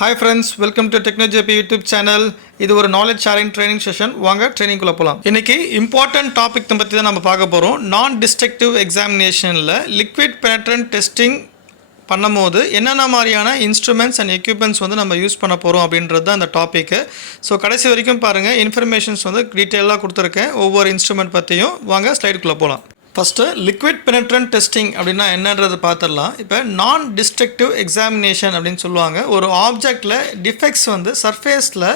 Hi friends, welcome to TechnoJP YouTube channel. இது ஒரு knowledge sharing training session. வாங்க ட்ரைனிங்குள்ளே போகலாம். இன்றைக்கி இம்பார்ட்டன்ட் டாபிக் பற்றி தான் நம்ம பார்க்க போகிறோம். நான் டிஸ்ட்ரக்டிவ் எக்ஸாமினேஷனில் லிக்விட் பெனட்ரன்ட் டெஸ்டிங் பண்ணும்போது என்னென்ன மாதிரியான இன்ஸ்ட்ருமெண்ட்ஸ் அண்ட் எக்யூப்மெண்ட்ஸ் வந்து நம்ம யூஸ் பண்ண போகிறோம் அப்படின்றது தான் அந்த டாப்பிக்கு. ஸோ கடைசி வரைக்கும் பாருங்கள், இன்ஃபர்மேஷன்ஸ் வந்து டீட்டெயிலாக கொடுத்துருக்கேன் ஒவ்வொரு இன்ஸ்ட்ருமெண்ட் பற்றியும். வாங்க ஸ்லைடுக்குள்ளே போகலாம். ஃபஸ்ட்டு லிக்விட் பெனட்ரன்ட் டெஸ்டிங் அப்படின்னா என்னன்றது பார்த்துடலாம். இப்போ நான் டிஸ்ட்ரக்டிவ் எக்ஸாமினேஷன் அப்படின்னு சொல்லுவாங்க. ஒரு ஆப்ஜெக்டில் டிஃபெக்ட்ஸ் வந்து சர்ஃபேஸில்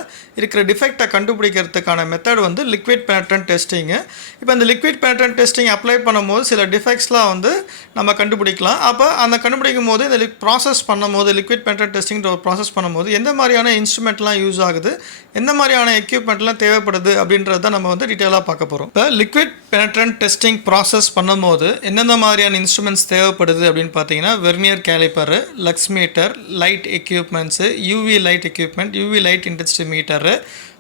இருக்கிற டிஃபெக்டை கண்டுபிடிக்கிறதுக்கான மெத்தட் வந்து லிக்விட் பெனட்ரன்ட் டெஸ்டிங்கு. இப்போ இந்த லிக்விட் பெனட்ரன்ட் டெஸ்டிங் அப்ளை பண்ணும்போது சில டிஃபெக்ட்ஸ்லாம் வந்து நம்ம கண்டுபிடிக்கலாம். அப்போ அந்த கண்டுபிடிக்கும் போது இந்த ப்ராசஸ் பண்ணும்போது லிக்விட் பெனட்ரன்ட் டெஸ்டிங்கிற ஒரு ப்ராசஸ் பண்ணும்போது எந்த மாதிரியான இன்ஸ்ட்ருமெண்ட்லாம் யூஸ் ஆகுது, எந்த மாதிரியான எக்யூப்மெண்ட்லாம் தேவைப்படுது அப்படின்றத நம்ம வந்து டீட்டெயிலாக பார்க்க போகிறோம். இப்போ லிக்விட் பெனட்ரன்ட் டெஸ்டிங் ப்ராசஸ் பண்ணும்போது எந்தெந்த மாதிரியான இன்ஸ்ட்ருமெண்ட்ஸ் தேவைப்படுது அப்படின்னு பார்த்தீங்கன்னா, vernier caliper, lux meter, light equipments, UV light equipment, UV light intensity meter,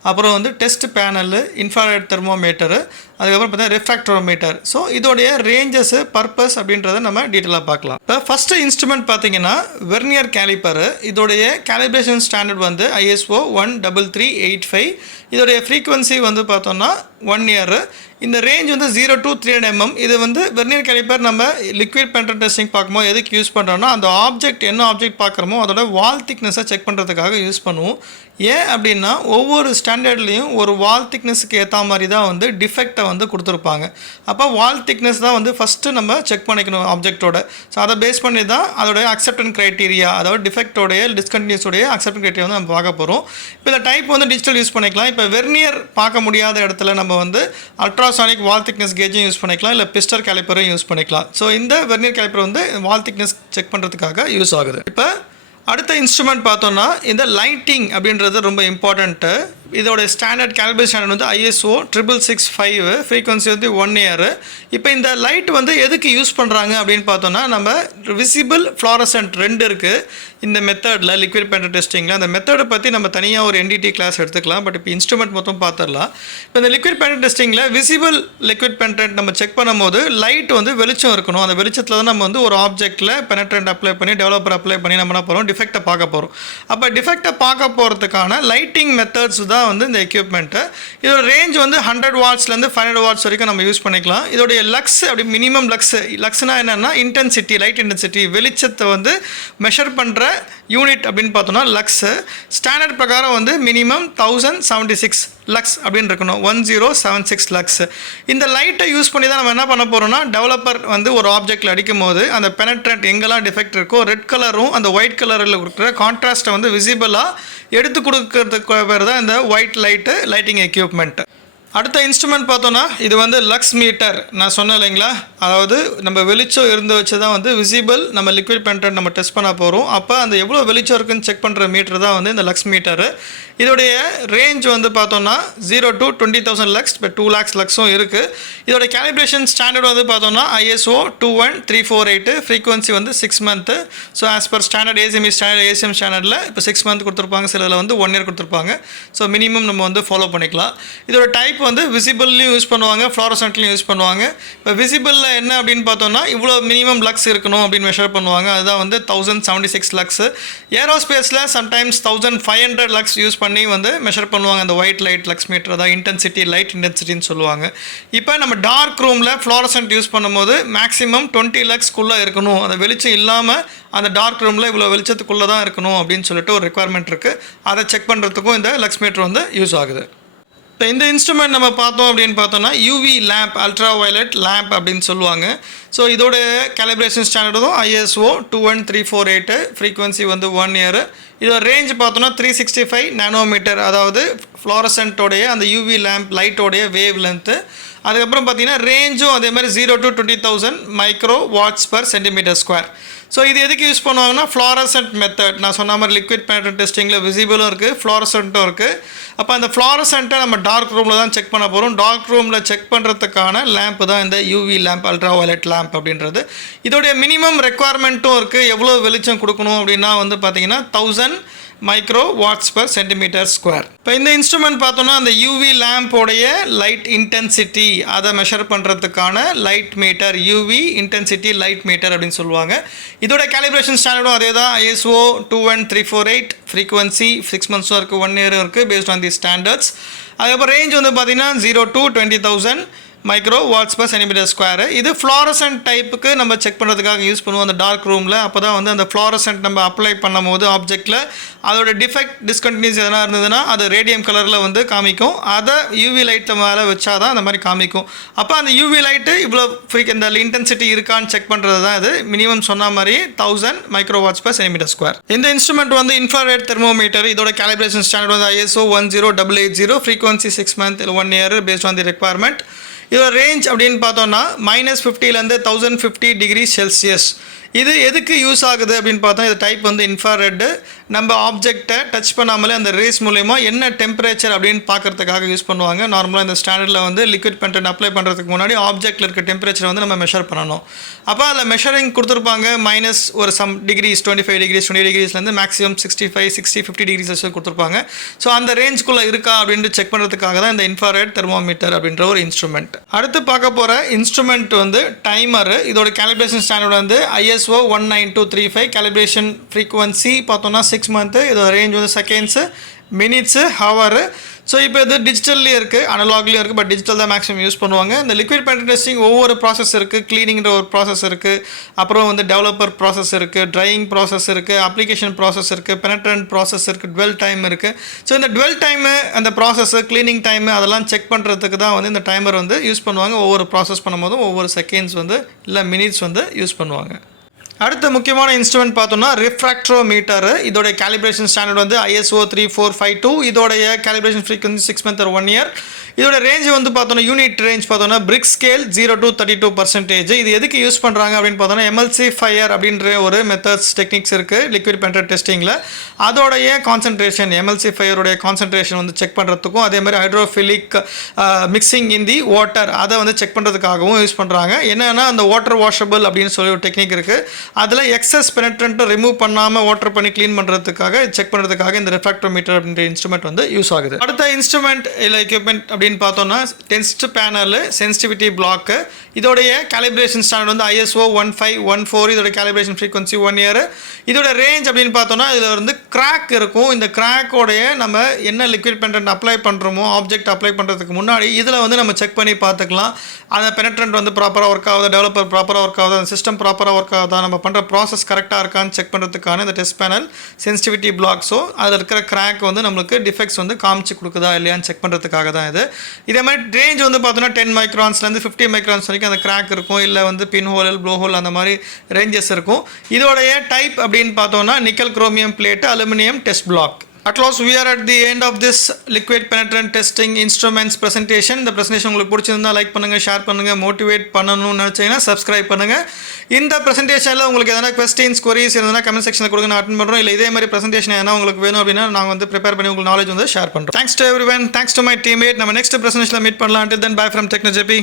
அப்புறம் வந்து டெஸ்ட் பேனலு, இன்ஃப்ராரெட் தெர்மோமீட்டரு, அதுக்கப்புறம் பார்த்தீங்கன்னா ரிஃப்ராக்டரோமீட்டர். ஸோ இதோடைய ரேஞ்சஸு, பர்பஸ் அப்படின்றத நம்ம டீட்டெயிலாக பார்க்கலாம். இப்போ ஃபஸ்ட்டு இன்ஸ்ட்ருமெண்ட் பார்த்தீங்கன்னா வெர்னியர் கேலிப்பரு. இதோடைய கேலிப்ரேஷன் ஸ்டாண்டர்ட் வந்து ISO 13385. இதோடைய ஃப்ரீக்வன்சி வந்து பார்த்தோம்னா 1 இயர். இந்த ரேஞ்ச் வந்து 0 to 300 mm. இது வந்து வெர்னியர் கேலிப்பர் நம்ம லிக்விட் பெனட்ரன்ட் டெஸ்டிங் பார்க்கும்போது எதுக்கு யூஸ் பண்ணுறோம்னா, அந்த ஆப்ஜெக்ட் என்ன ஆப்ஜெக்ட் பார்க்குறோமோ அதோட வால் திக்னஸை செக் பண்ணுறதுக்காக யூஸ் பண்ணுவோம். ஏன் அப்படின்னா ஒவ்வொரு ஸ்டாண்டர்ட்லேயும் ஒரு வால் திக்னஸுக்கு ஏற்ற மாதிரி தான் வந்து டிஃபெக்டை வந்து கொடுத்துருப்பாங்க. அப்போ வால் திக்னஸ் தான் வந்து ஃபஸ்ட்டு நம்ம செக் பண்ணிக்கணும் ஆப்ஜெக்டோட. ஸோ அதை பேஸ் பண்ணி தான் அதோடைய அக்செப்டன்ஸ் க்ரைட்டீரியா, அதாவது டிஃபெக்டோடைய டிஸ்கண்டினியூஸோடைய அக்செப்டன்ஸ் க்ரைட்டீரியா வந்து நம்ம பார்க்க போகிறோம். இப்போ இந்த டைப் வந்து டிஜிட்டல் யூஸ் பண்ணிக்கலாம். இப்போ வெர்னியர் பார்க்க முடியாத இடத்துல நம்ம வந்து அல்ட்ராசானிக் வால் திக்னஸ் கேஜும் யூஸ் பண்ணிக்கலாம், இல்லை பிஸ்டர் கேலிப்பரும் யூஸ் பண்ணிக்கலாம். ஸோ இந்த வெர்னியர் கேலிப்பர் வந்து வால் திக்னஸ் செக் பண்ணுறதுக்காக யூஸ் ஆகுது. இப்போ அடுத்த இன்ஸ்ட்ருமெண்ட் பார்த்தோன்னா இந்த லைட்டிங் அப்படின்றது ரொம்ப இம்பார்ட்டண்ட்டு. இதோட ஸ்டாண்டர்ட் கேலிபரேஷன் ஸ்டாண்டர்ட் வந்து ISO 6665, ஃப்ரீக்வன்சி வந்து 1 இயர். இப்போ இந்த லைட் வந்து எதுக்கு யூஸ் பண்ணுறாங்க அப்படின்னு பார்த்தோன்னா, நம்ம விசிபிள் ஃப்ளாரசன்ட் 2 இருக்குது இந்த மெத்தடில் லிக்விட் பெனட்ரன்ட் டெஸ்டிங்கில். அந்த மெத்தடை பற்றி நம்ம தனியாக ஒரு NDT கிளாஸ் எடுத்துக்கலாம். பட் இப்போ இன்ஸ்ட்ருமெண்ட் மொத்தம் பார்த்துடலாம். இப்போ இந்த லிக்விட் பெனட்ரன்ட் டெஸ்டிங்கில் விசிபிள் லிக்விட் பெனட்ரன்ட் நம்ம செக் பண்ணும்போது லைட் வந்து வெளிச்சம் இருக்கணும். அந்த வெளிச்சத்தில் தான் நம்ம வந்து ஒரு ஆப்ஜெக்டில் பெனட்ரன்ட் அப்ளை பண்ணி, டெவலப்பர் அப்ளை பண்ணி நம்ம என்ன பண்ண டிஃபெக்டை பார்க்க போகிறோம். அப்போ டிஃபெக்டை பார்க்க போகிறதுக்கான லைட்டிங் மெத்தட்ஸ் தான் வந்து இந்த எக்யூப்மெண்ட்டு. இதோட ரேஞ்ச் வந்து 100 வாட்ஸ்லேருந்து 500 வாட்ஸ் வரைக்கும் நம்ம யூஸ் பண்ணிக்கலாம். இதோடைய லக்ஸ் அப்படி மினிமம் லக்ஸ்னா என்னென்னா இன்டென்சிட்டி, லைட் இன்டென்சிட்டி, வெளிச்சத்தை வந்து மெஷர் பண்ணுற யூனிட் அப்படின்னு பார்த்தோன்னா லக்ஸு. ஸ்டாண்டர்ட் பிரகாரம் வந்து மினிமம் 1076 லக்ஸ் அப்படின்னு இருக்கணும், 1076 லக்ஸ். இந்த லைட்டை யூஸ் பண்ணி தான் நம்ம என்ன பண்ண போகிறோம்னா, டெவலப்பர் வந்து ஒரு ஆப்ஜெக்டில் அடிக்கும் போது அந்த பெனட்ரன்ட் எங்கெல்லாம் டிஃபெக்ட் இருக்கோ ரெட் கலரும் அந்த ஒயிட் கலரில் கொடுக்குற கான்ட்ராஸ்ட்டை வந்து விசிபிளாக எடுத்து கொடுக்கறதுக்கு பேர் தான் இந்த ஒயிட் லைட்டிங் எக்யூப்மெண்ட். அடுத்த இன்ஸ்ட்ருமெண்ட் பார்த்தோன்னா இது வந்து லக்ஸ் மீட்டர். நான் சொன்னேன் இல்லைங்களா, அதாவது நம்ம வெளிச்சம் இருந்து வச்சு தான் வந்து விசிபிள் நம்ம லிக்விட் பெனட்ரன்ட் நம்ம டெஸ்ட் பண்ண போகிறோம். அப்போ அந்த எவ்வளோ வெளிச்சம் இருக்குன்னு செக் பண்ணுற மீட்டர் தான் வந்து இந்த லக்ஸ் மீட்டரு. இதோடைய ரேஞ்ச் வந்து பார்த்தோன்னா 0 to 20,000 லக்ஸ், இப்போ 2 lakhs லக்ஸும் இருக்குது. இதோட கேலிப்ரேஷன் ஸ்டாண்டர்ட் வந்து பார்த்தோன்னா ISO 21348, ஃப்ரீக்வன்சி வந்து 6 months. So as per standard ACM ஸ்டாண்டர்டில் இப்போ 6 months கொடுத்துருப்பாங்க, சிலதில் வந்து 1 year கொடுத்துருப்பாங்க. ஸோ மினிமம் நம்ம வந்து ஃபாலோ பண்ணிக்கலாம். இதோட டைப் வந்து விசிபிள்லையும் யூஸ் பண்ணுவாங்க, ஃப்ளாரசன்ட்லையும் யூஸ் பண்ணுவாங்க. இப்போ விசிபிளில் என்ன அப்படின்னு பார்த்தோன்னா இவ்வளோ மினிமம் லக்ஸ் இருக்கணும் அப்படின்னு மெஷர் பண்ணுவாங்க. அதுதான் வந்து 1076 லக்ஸு. ஏரோஸ்பேஸில் சம்டைம்ஸ் 1500 லக்ஸ் யூஸ் பண்ணி வந்து மெஷர் பண்ணுவாங்க. அந்த ஒயிட் லைட் லக்ஸ் மீட்டர் தான் இன்டென்சிட்டி, லைட் இன்டென்சிட்டின்னு சொல்லுவாங்க. இப்போ நம்ம டார்க் ரூமில் ஃப்ளாரசன்ட் யூஸ் பண்ணும்போது மேக்ஸிமம் 20 லக்ஸ்க்குள்ளே இருக்கணும். அந்த வெளிச்சம் இல்லாமல் அந்த டார்க் ரூமில் இவ்வளோ வெளிச்சத்துக்குள்ளே தான் இருக்கணும் அப்படின்னு சொல்லிட்டு ஒரு ரெக்குவயர்மெண்ட் இருக்குது. அதை செக் பண்ணுறதுக்கும் இந்த லக்ஸ் மீட்டர் வந்து யூஸ் ஆகுது. இப்போ இந்த இன்ஸ்ட்ருமெண்ட் நம்ம பார்த்தோம் அப்படின்னு பார்த்தோன்னா UV lamp, ultra violet lamp அப்படின்னு சொல்லுவாங்க. ஸோ இதோட கேலிப்ரேஷன் ஸ்டாண்டர்டும் ISO 21348, ஃப்ரீக்வன்சி வந்து 1 இயர். இதோட ரேஞ்ச் பார்த்தோன்னா 365 நானோமீட்டர், அதாவது ஃப்ளாரசன்ட்டோடைய அந்த யூவி லேம்ப் லைட்டோடைய வேவ் லென்த்து. அதுக்கப்புறம் பார்த்தீங்கன்னா ரேஞ்சும் அதே மாதிரி 0 to 20,000 micro watts per centimetre square. So இது எதுக்கு யூஸ் பண்ணுவாங்கன்னா, ஃப்ளாரசன்ட் மெத்தட். நான் சொன்ன மாதிரி லிக்விட் பெனட்ரன்ட் டெஸ்டிங்கில் விசிபிளும் இருக்குது, ஃப்ளாரசன்ட்டும் இருக்குது. அப்போ அந்த ஃப்ளாரசன்ட்டை நம்ம டார்க் ரூமில் தான் செக் பண்ண போகிறோம். டார்க் ரூமில் செக் பண்ணுறதுக்கான லேம்ப் தான் இந்த UV lamp, ultra violet lamp அப்படின்றது. இதோடைய மினிமம் ரெக்குவயர்மெண்ட்டும் இருக்குது. எவ்வளோ வெளிச்சம் கொடுக்கணும் அப்படின்னா வந்து பார்த்தீங்கன்னா 1000 micro watts per centimetre square. இப்போ இந்த இன்ஸ்ட்ருமெண்ட் பார்த்தோம்னா அந்த யூவி லேம்போடைய லைட் இன்டென்சிட்டி அதை மெஷர் பண்ணுறதுக்கான light meter, UV intensity light meter அப்படின்னு சொல்லுவாங்க. இதோட கேலிப்ரேஷன் ஸ்டாண்டர்டும் அதே தான், ISO 21348, ஃப்ரீக்வன்சி 6 months இருக்குது, 1 year இருக்குது, பேஸ்ட் ஆன் தி ஸ்டாண்டர்ட்ஸ். அதுக்கப்புறம் ரேஞ்ச் வந்து பார்த்தீங்கன்னா 0 to 20,000 micro watts per centimetre square. இது ஃப்ளாரசன்ட் டைப்புக்கு நம்ம செக் பண்ணுறதுக்காக யூஸ் பண்ணுவோம் அந்த டார்க் ரூமில். அப்போ தான் வந்து அந்த ஃப்ளாரசன்ட் நம்ம அப்ளை பண்ணும் போது ஆப்ஜெக்டில் அதோட டிஃபெக்ட் டிஸ்கண்டினியூஸ் எதனா இருந்ததுன்னா அது ரேடியம் கலரில் வந்து காமிக்கும். அதை யூவி லைட்டை மேலே வச்சா தான் அந்த மாதிரி காமிக்கும். அப்போ அந்த யூவி லைட்டு இவ்வளோ இந்த இன்டென்சிட்டி இருக்கான்னு செக் பண்ணுறது தான் இது. மினிமம் சொன்ன மாதிரி 1000 micro watts per centimetre square. இந்த இன்ஸ்ட்ருமெண்ட் வந்து இன்ஃப்ராரெட் தெர்மோமீட்டர். இதோட கேலிப்ரேஷன் ஸ்டாண்டர்ட் வந்து ISO 10880, frequency 6 months 1 year, based on the requirement. இதோட ரேஞ்ச் அப்படின்னு பார்த்தோன்னா -50 1050 டிகிரி செல்சியஸ். இது எதுக்கு யூஸ் ஆகுது அப்படின்னு பார்த்தோம், இது டைப் வந்து இன்ஃப்ராரெட்டு. நம்ம ஆப்ஜெக்டை டச் பண்ணாமலே அந்த ரேஸ் மூலயமா என்ன டெம்பரேச்சர் அப்படின்னு பார்க்கறதுக்காக யூஸ் பண்ணுவாங்க. நார்மலாக இந்த ஸ்டாண்டர்டில் வந்து லிக்விட் பென்டன்ட் அப்ளை பண்ணுறதுக்கு முன்னாடி ஆப்ஜெக்டில் இருக்க டெம்பரேச்சர் வந்து நம்ம மெஷர் பண்ணணும். அப்போ அதில் மெஷரிங் கொடுத்துருப்பாங்க, மைனஸ் ஒரு சம் டிகிரிஸ் 25 degrees 20 degreesலேருந்து மேக்ஸிமம் 65 60 50 degrees செல்சியஸ் கொடுத்துருப்பாங்க. ஸோ அந்த ரேஞ்சுக்குள்ளே இருக்கா அப்படின்ட்டு செக் பண்ணுறதுக்காக தான் இந்த இன்ஃப்ராரெட் தெர்மோமீட்டர் அப்படின்ற ஒரு இன்ஸ்ட்ருமெண்ட். அடுத்து பார்க்க போகிற இன்ஸ்ட்ருமெண்ட் வந்து டைமர். இதோட கேலிப்ரேஷன் ஸ்டாண்டர்ட் வந்து ISO 19235, கேலிப்ரேஷன் ஃப்ரீக்வன்சி பார்த்தோன்னா 6 months, இதோட ரேஞ்ச் வந்து செகண்ட்ஸு, மினிட்ஸு, ஹவரு. ஸோ இப்போ இது டிஜிட்டல்லேயே இருக்குது, அனலாக்லேயும் இருக்குது, பட் டிஜிட்டல் தான் மேக்ஸிமம் யூஸ் பண்ணுவாங்க. இந்த லிக்விட் பென்ட்ரன்ட் டெஸ்டிங் ஒவ்வொரு ப்ராசஸ் இருக்குது. க்ளீனிங்கிற ஒரு ப்ராசஸ் இருக்குது, அப்புறம் வந்து டெவலப்பர் ப்ராசஸ் இருக்குது, ட்ரையிங் ப்ராசஸ் இருக்குது, அப்ளிகேஷன் ப்ராசஸ் இருக்குது, பெனட்ரன்ட் ப்ராசஸ் இருக்குது, டுவெல் டைம் இருக்குது. ஸோ இந்த டுவெல் டைமு, அந்த ப்ராசஸ்ஸு, க்ளீனிங் டைமு அதெல்லாம் செக் பண்ணுறதுக்கு தான் வந்து இந்த டைமர் வந்து யூஸ் பண்ணுவாங்க. ஒவ்வொரு ப்ராசஸ் பண்ணும்போதும் ஒவ்வொரு செகண்ட்ஸ் வந்து இல்லை மினிட்ஸ் வந்து யூஸ் பண்ணுவாங்க. அடுத்த முக்கியமான இன்ஸ்ட்ருமெண்ட் பார்த்தோம்னா ரிஃப்ராக்ட்ரோமீட்டர். இதோட கேலிப்ரேஷன் ஸ்டாண்டர்ட் வந்து ISO 3452. இதோடைய கேலிப்ரேஷன் ஃப்ரீக்வன்சி 6 months 1 year. இதோட ரேஞ்ச் வந்து பார்த்தோன்னா யூனிட் ரேஞ்ச் பார்த்தோன்னா பிரிக் ஸ்கேல் 0 to 32%. இது எதுக்கு யூஸ் பண்ணுறாங்க அப்படின்னு பார்த்தோன்னா எம்எல்சிஃபையர் அப்படின்ற ஒரு மெத்தட்ஸ் டெக்னிக்ஸ் இருக்குது லிக்விட் பென்ட்ரன்ட் டெஸ்டிங்கில். அதோடைய கான்சன்ட்ரேஷன், எம்எல்சிஃபையருடைய கான்சன்ட்ரேஷன் வந்து செக் பண்ணுறதுக்கும், அதே மாதிரி hydrophilic mixing in the water அதை வந்து செக் பண்ணுறதுக்காகவும் யூஸ் பண்ணுறாங்க. என்னென்னா அந்த வாட்டர் வாஷபிள் அப்படின்னு சொல்லி ஒரு டெக்னிக் இருக்குது. அதில் எக்ஸஸ் பெனட்ரண்ட்டை ரிமூவ் பண்ணாமல் வாட்டர் பண்ணி க்ளீன் பண்ணுறதுக்காக செக் பண்ணுறதுக்காக இந்த ரிஃப்ராக்ட்ரோமீட்டர் அப்படின்ற இன்ஸ்ட்ருமெண்ட் வந்து யூஸ் ஆகுது. அடுத்த இன்ஸ்ட்ருமெண்ட் இல்லை எக்யூப்மெண்ட் அப்படின்னு பார்த்தோம்னா டெஸ்ட் பேனல், சென்சிட்டிவிட்டி பிளாக்கு. இதோடைய கேலிப்ரேஷன் ஸ்டாண்டர்ட் வந்து ISO 1514. இதோட கேலிப்ரேஷன் ஃப்ரீக்வன்சி 1 year. இதோட ரேஞ்ச் அப்படின்னு பார்த்தோன்னா இதில் வந்து கிராக் இருக்கும். இந்த கிராக்கோடைய நம்ம என்ன லிக்விட் பென்ட்ரன்ட் அப்ளை பண்ணுறோமோ ஆப்ஜெக்ட் அப்ளை பண்ணுறதுக்கு முன்னாடி இதில் வந்து நம்ம செக் பண்ணி பார்த்துக்கலாம். அந்த பெனட்ரன்ட் வந்து ப்ராப்பராக ஒர்க் ஆகுதா, டெவலப்பர் ப்ராப்பராக ஒர்க் ஆகுதா, அந்த சிஸ்டம் ப்ராப்பராக ஒர்க் ஆகுதா, நம்ம பண்ணுற ப்ராசஸ் கரெக்டாக இருக்கான்னு செக் பண்ணுறதுக்கான இந்த டெஸ்ட் பேனல் சென்சிட்டிவிட்டி பிளாக்ஸோ அதில் இருக்கிற கிராக் வந்து நம்மளுக்கு டிஃபெக்ட்ஸ் வந்து காமிச்சு கொடுக்குதா இல்லையான்னு செக் பண்ணுறதுக்காக தான் இது. இதே மாதிரி ரேஞ்ச் வந்து பார்த்தோன்னா 10 micronsலேருந்து 50 microns வரைக்கும் அந்த கிராக் இருக்கும், இல்லை வந்து பின் ஹோல், ப்ளோ ஹோல் அந்த மாதிரி ரேஞ்சஸ் இருக்கும். இதோடைய டைப் அப்படின்னு பார்த்தோன்னா nickel chromium plate, aluminium test block. At last we are at the end of this liquid penetrant testing instruments presentation. இந்த presentation உங்களுக்கு பிடிச்சிருந்தா லைக் பண்ணுங்க, ஷேர் பண்ணுங்க, மோட்டிவேட் பண்ணணும்னு நினைச்சீங்கன்னா சப்ஸ்கிரைப் பண்ணுங்க. இந்த பிரசன்டேஷனில் உங்களுக்கு எதனா கொஸ்டின்ஸ், queries இருந்ததுன்னா கமெண்ட் செக்ஷனில் கொடுங்க, நான் அட்டெண்ட் பண்ணுறோம். இல்லை இதே மாதிரி பிரசன்டேஷன் எதனா உங்களுக்கு வேணும் அப்படின்னா நாங்கள் வந்து ப்ரிப்பேர் பண்ணி உங்களுக்கு நாலேஜ் வந்து ஷேர் பண்ணுறோம். Thanks to everyone, thanks to my teammate. நம்ம நெக்ஸ்ட் பிரசன்டேஷனில் மீட் பண்ணலாம். Until then, bye from TechnoJP.